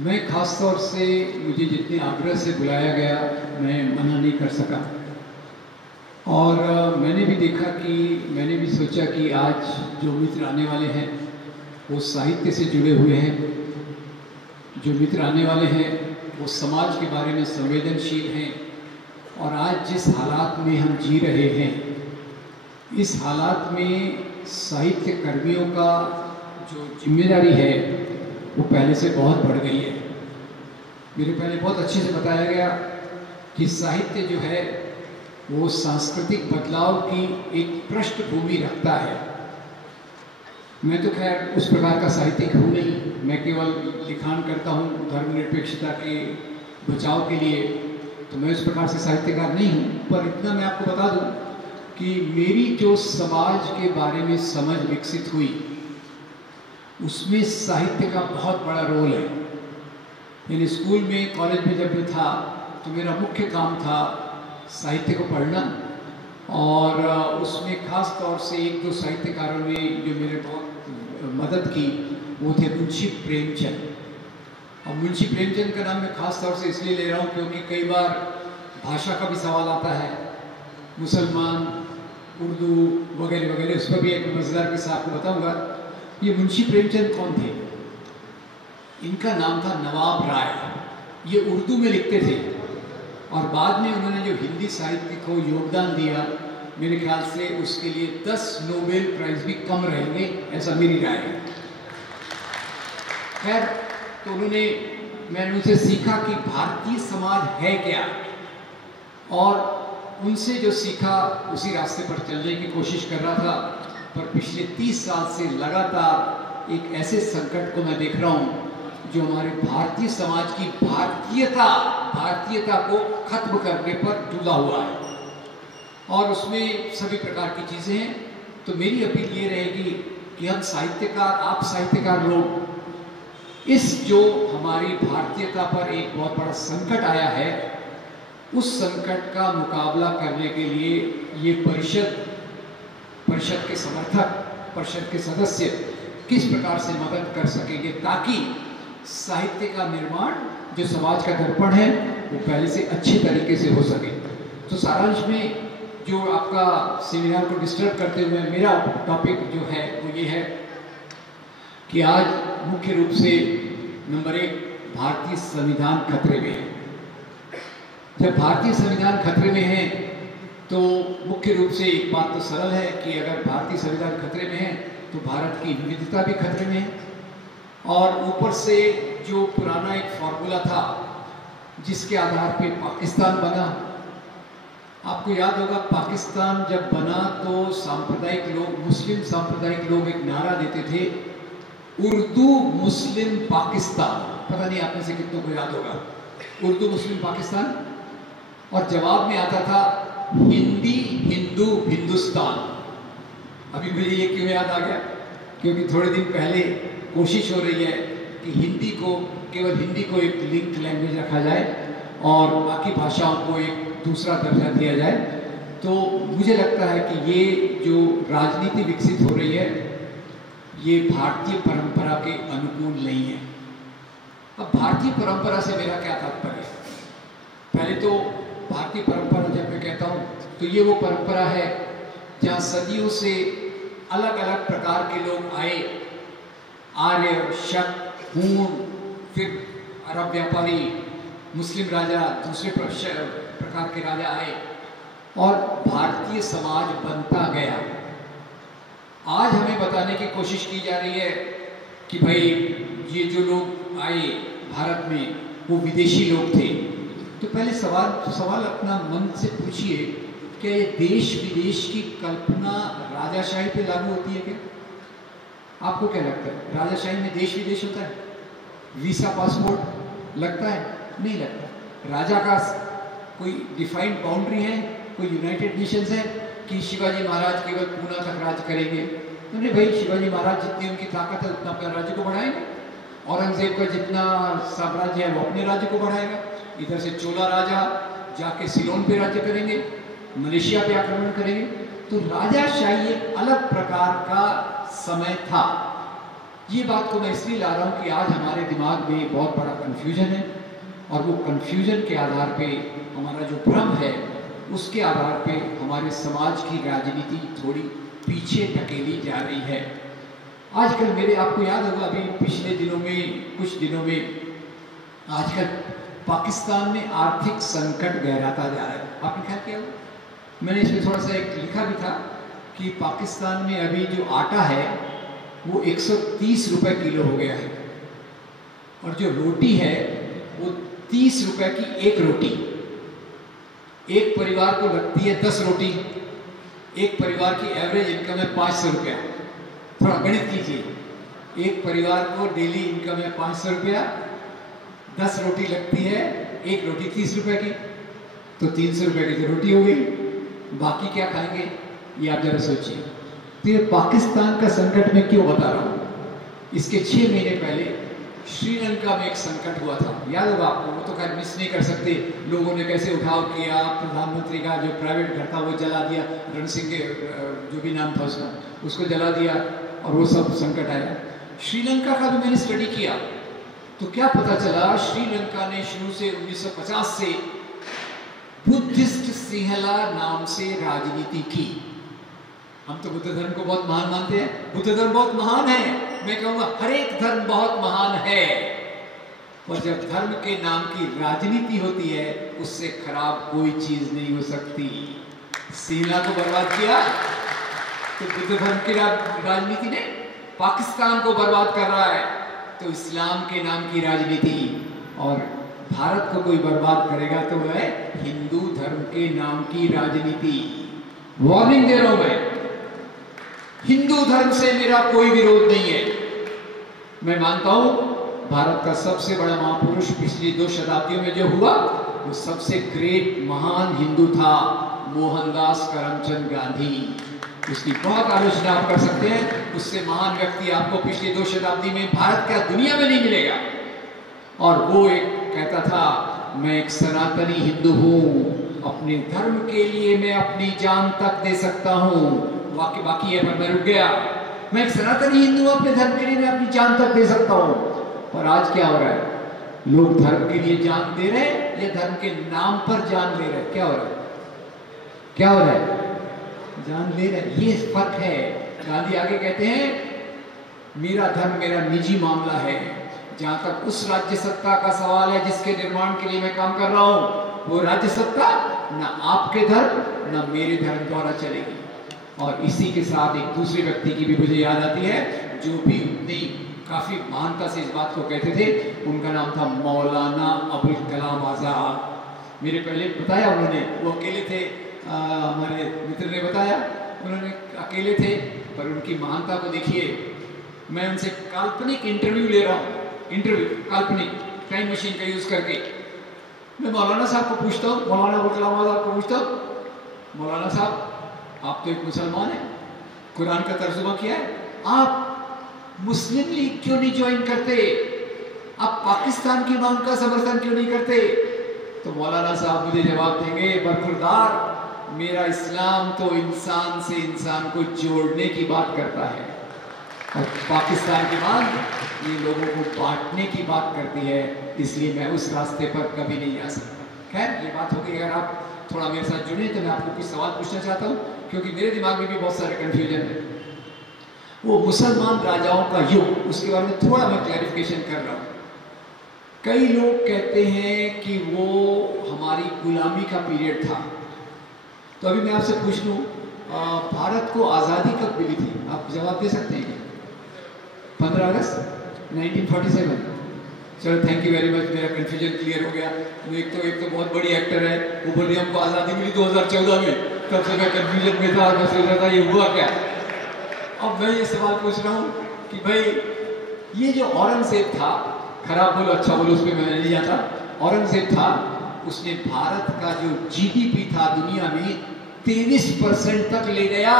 मैं ख़ास तौर से मुझे जितने आग्रह से बुलाया गया मैं मना नहीं कर सका। और मैंने भी देखा कि मैंने भी सोचा कि आज जो मित्र आने वाले हैं वो साहित्य से जुड़े हुए हैं, जो मित्र आने वाले हैं वो समाज के बारे में संवेदनशील हैं। और आज जिस हालात में हम जी रहे हैं, इस हालात में साहित्य कर्मियों का जो जिम्मेदारी है वो पहले से बहुत बढ़ गई है। मेरे पहले बहुत अच्छे से बताया गया कि साहित्य जो है वो सांस्कृतिक बदलाव की एक पृष्ठभूमि रखता है। मैं तो खैर उस प्रकार का साहित्यिक हूँ नहीं, मैं केवल लिखान करता हूँ धर्मनिरपेक्षता के बचाव के लिए, तो मैं उस प्रकार से साहित्यकार नहीं हूँ। पर इतना मैं आपको बता दूँ कि मेरी जो समाज के बारे में समझ विकसित हुई उसमें साहित्य का बहुत बड़ा रोल है। यानी स्कूल में, कॉलेज में जब मैं था तो मेरा मुख्य काम था साहित्य को पढ़ना, और उसमें ख़ास तौर से एक दो साहित्यकारों ने जो मेरे बहुत मदद की वो थे मुंशी प्रेमचंद। और मुंशी प्रेमचंद का नाम मैं ख़ास तौर से इसलिए ले रहा हूँ क्योंकि कई बार भाषा का भी सवाल आता है, मुसलमान, उर्दू वगैरह वगैरह, उस पर भी एक मज़ेदार किस्सा आपको बताऊँगा। ये मुंशी प्रेमचंद कौन थे? इनका नाम था नवाब राय। ये उर्दू में लिखते थे और बाद में उन्होंने जो हिंदी साहित्य को योगदान दिया, मेरे ख्याल से उसके लिए 10 नोबेल प्राइज़ भी कम रहेंगे, ऐसा मेरी राय है। खैर, तो मैंने उनसे सीखा कि भारतीय समाज है क्या, और उनसे जो सीखा उसी रास्ते पर चलने की कोशिश कर रहा था। पर पिछले 30 साल से लगातार एक ऐसे संकट को मैं देख रहा हूँ जो हमारे भारतीय समाज की भारतीयता को खत्म करने पर डूबा हुआ है, और उसमें सभी प्रकार की चीज़ें हैं। तो मेरी अपील ये रहेगी कि हम साहित्यकार, आप साहित्यकार लोग, इस जो हमारी भारतीयता पर एक बहुत बड़ा संकट आया है, उस संकट का मुकाबला करने के लिए ये परिषद के समर्थक, परिषद के सदस्य किस प्रकार से मदद कर सकेंगे ताकि साहित्य का निर्माण, जो समाज का दर्पण है, वो पहले से अच्छे तरीके से हो सके। तो सारांश में जो आपका सेमिनार को डिस्टर्ब करते हुए मेरा टॉपिक जो है वो ये है कि आज मुख्य रूप से नंबर 1, भारतीय संविधान खतरे में है। जब भारतीय संविधान खतरे में है तो मुख्य रूप से एक बात तो सरल है कि अगर भारतीय संविधान खतरे में है तो भारत की विविधता भी खतरे में है। और ऊपर से जो पुराना एक फॉर्मूला था जिसके आधार पे पाकिस्तान बना, आपको याद होगा पाकिस्तान जब बना तो सांप्रदायिक लोग, मुस्लिम सांप्रदायिक लोग एक नारा देते थे, उर्दू मुस्लिम पाकिस्तान। पता नहीं आप में से कितनों को याद होगा उर्दू मुस्लिम पाकिस्तान। और जवाब में आता था हिंदी हिंदू हिंदुस्तान। अभी मुझे ये क्यों याद आ गया? क्योंकि थोड़े दिन पहले कोशिश हो रही है कि केवल हिंदी को एक लिंक लैंग्वेज रखा जाए और बाकी भाषाओं को एक दूसरा दर्जा दिया जाए। तो मुझे लगता है कि ये जो राजनीति विकसित हो रही है ये भारतीय परंपरा के अनुकूल नहीं है। अब भारतीय परंपरा से मेरा क्या तात्पर्य है? पहले तो भारतीय परंपरा जब मैं कहता हूँ तो ये वो परंपरा है जहाँ सदियों से अलग अलग प्रकार के लोग आए, आर्य, शक, हूण, फिर अरब व्यापारी, मुस्लिम राजा, दूसरे प्रकार के राजा आए और भारतीय समाज बनता गया। आज हमें बताने की कोशिश की जा रही है कि भाई ये जो लोग आए भारत में वो विदेशी लोग थे। तो पहले सवाल अपना मन से पूछिए, क्या ये देश विदेश की कल्पना राजाशाही पे लागू होती है क्या? आपको क्या लगता है? राजाशाही में देश विदेश होता है? वीसा पासपोर्ट लगता है? नहीं लगता। राजा का कोई डिफाइंड बाउंड्री है, कोई यूनाइटेड नेशंस है कि शिवाजी महाराज केवल पूना तक राज करेंगे? नहीं भाई, शिवाजी महाराज जितनी उनकी ताकत है उतना अपने राज्य को बढ़ाएंगे। औरंगजेब का जितना साम्राज्य है वो अपने राज्य को बढ़ाएगा। इधर से चोला राजा जाके सिलोन पे राज्य करेंगे, मलेशिया पे आक्रमण करेंगे। तो राजाशाही एक अलग प्रकार का समय था। ये बात को मैं इसलिए ला रहा हूँ कि आज हमारे दिमाग में बहुत बड़ा कन्फ्यूजन है, और वो कन्फ्यूजन के आधार पे हमारा जो भ्रम है उसके आधार पे हमारे समाज की राजनीति थोड़ी पीछे धकेली जा रही है। आजकल मेरे आपको याद होगा अभी पिछले दिनों में, कुछ दिनों में आजकल पाकिस्तान में आर्थिक संकट गहराता जा रहा है। आपने ख्याल किया होगा, मैंने इसमें थोड़ा सा एक लिखा भी था कि पाकिस्तान में अभी जो आटा है वो 130 रुपए किलो हो गया है, और जो रोटी है वो 30 रुपए की एक रोटी। एक परिवार को लगती है 10 रोटी, एक परिवार की एवरेज इनकम है 500 रुपया। थोड़ा गणित कीजिए, एक परिवार को डेली इनकम है 500 रुपया, 10 रोटी लगती है, एक रोटी 30 रुपए की, तो 300 रुपए की तो रोटी हो गई, बाकी क्या खाएंगे ये आप जरा सोचिए। तो ये पाकिस्तान का संकट मैं क्यों बता रहा हूँ, इसके 6 महीने पहले श्रीलंका में एक संकट हुआ था, याद होगा आपको, वो तो खैर मिस नहीं कर सकते। लोगों ने कैसे उठाव किया, प्रधानमंत्री का जो प्राइवेट घर था वो जला दिया, रण सिंह के जो भी नाम था उसका, उसको जला दिया, और वो सब संकट आया। श्रीलंका का भी मैंने स्टडी किया तो क्या पता चला, श्रीलंका ने शुरू से 1950 से बुद्धिस्ट सिंहला नाम से राजनीति की। हम तो बुद्ध धर्म को बहुत महान मानते हैं, बुद्ध धर्म बहुत महान है, मैं कहूँगा हर एक धर्म बहुत महान है, पर जब धर्म के नाम की राजनीति होती है उससे खराब कोई चीज नहीं हो सकती। सेना को बर्बाद किया तो बुद्ध धर्म की राजनीति ने, पाकिस्तान को बर्बाद कर रहा है तो इस्लाम के नाम की राजनीति, और भारत को कोई बर्बाद करेगा तो है हिंदू धर्म के नाम की राजनीति। वार्निंग दे रहा हूं मैं, हिंदू धर्म से मेरा कोई विरोध नहीं है। मैं मानता हूं भारत का सबसे बड़ा महापुरुष पिछली 2 शताब्दियों में जो हुआ वो सबसे ग्रेट महान हिंदू था, मोहनदास करमचंद गांधी। उसकी बहुत आलोचना आप कर सकते हैं, उससे महान व्यक्ति आपको पिछली 2 शताब्दी में भारत का दुनिया में नहीं मिलेगा। और वो एक कहता था, मैं एक सनातनी हिंदू हूँ, अपने धर्म के लिए मैं अपनी जान तक दे सकता हूँ। वाक्य बाकी है पर मैं रुक गया। मैं एक सनातनी हिंदू हूँ, अपने धर्म के लिए मैं अपनी जान तक दे सकता हूँ। पर आज क्या हो रहा है, लोग धर्म के लिए जान दे रहे हैं या धर्म के नाम पर जान ले रहे हैं? क्या हो रहा है, क्या हो रहा है? जान ले रहे हैं, ये फर्क है। गांधी आगे कहते हैं, मेरा धर्म मेरा निजी मामला है, जहां तक उस राज्य सत्ता का सवाल है जिसके निर्माण के लिए मैं काम कर रहा हूं, वो राज्य सत्ता ना आपके धर्म ना मेरे धर्म द्वारा चलेगी। और इसी के साथ एक दूसरे व्यक्ति की भी मुझे याद आती है, जो भी उतनी काफी महानता से इस बात को कहते थे, उनका नाम था मौलाना अबुल कलाम आजाद। मेरे पहले बताया उन्होंने, वो अकेले थे, हमारे मित्र ने बताया, उन्होंने अकेले थे, पर उनकी महानता को देखिए। मैं उनसे काल्पनिक इंटरव्यू ले रहा हूँ, इंटरव्यू काल्पनिक, टाइम मशीन का यूज करके। मैं मौलाना साहब को पूछता हूँ, मौलाना अबुल कलाम आजाद को पूछता हूँ, मौलाना साहब आप तो एक मुसलमान हैं, कुरान का तर्जुमा किया है, आप मुस्लिम लीग क्यों नहीं ज्वाइन करते, आप पाकिस्तान की मांग का समर्थन क्यों नहीं करते? तो मौलाना साहब मुझे जवाब देंगे, बरखुरदार, मेरा इस्लाम तो इंसान से इंसान को जोड़ने की बात करता है, और पाकिस्तान की मांग ये लोगों को बांटने की बात करती है, इसलिए मैं उस रास्ते पर कभी नहीं जा सकता। खैर ये बात होगी, अगर आप थोड़ा मेरे साथ जुड़े तो मैं आपको कुछ सवाल पूछना चाहता हूँ, क्योंकि मेरे दिमाग में भी बहुत सारे कन्फ्यूजन है। वो मुसलमान राजाओं का युग, उसके बारे में थोड़ा मैं क्लैरिफिकेशन कर रहा हूँ। कई लोग कहते हैं कि वो हमारी गुलामी का पीरियड था। तो अभी मैं आपसे पूछ लूँ, भारत को आज़ादी कब मिली थी? आप जवाब दे सकते हैं? 15 अगस्त 1947। चलो थैंक यू वेरी मच, मेरा कन्फ्यूजन क्लियर हो गया। एक तो बहुत बड़ी एक्टर है, वो बोल रही हमको आज़ादी मिली 2014 में, तब से मैं कन्फ्यूजन में था, मैं सोच रहा था ये हुआ क्या। अब मैं ये सवाल पूछ रहा हूँ कि भाई ये जो औरंगजेब था, खराब बोलो अच्छा बोलो उस पर मैं नहीं जाता, औरंगजेब था, उसने भारत का जो जीडीपी था दुनिया में 23% तक ले गया,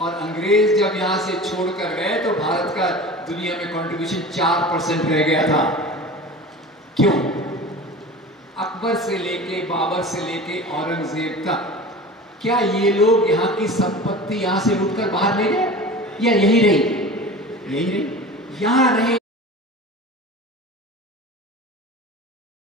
और अंग्रेज जब यहाँ से छोड़कर गए तो भारत का दुनिया में कंट्रीब्यूशन 4% रह गया था। क्यों? अकबर से लेके, बाबर से लेके औरंगजेब तक, क्या ये लोग यहाँ की संपत्ति यहाँ से लूटकर बाहर ले गए या यही रही? यही रही, यहाँ रहे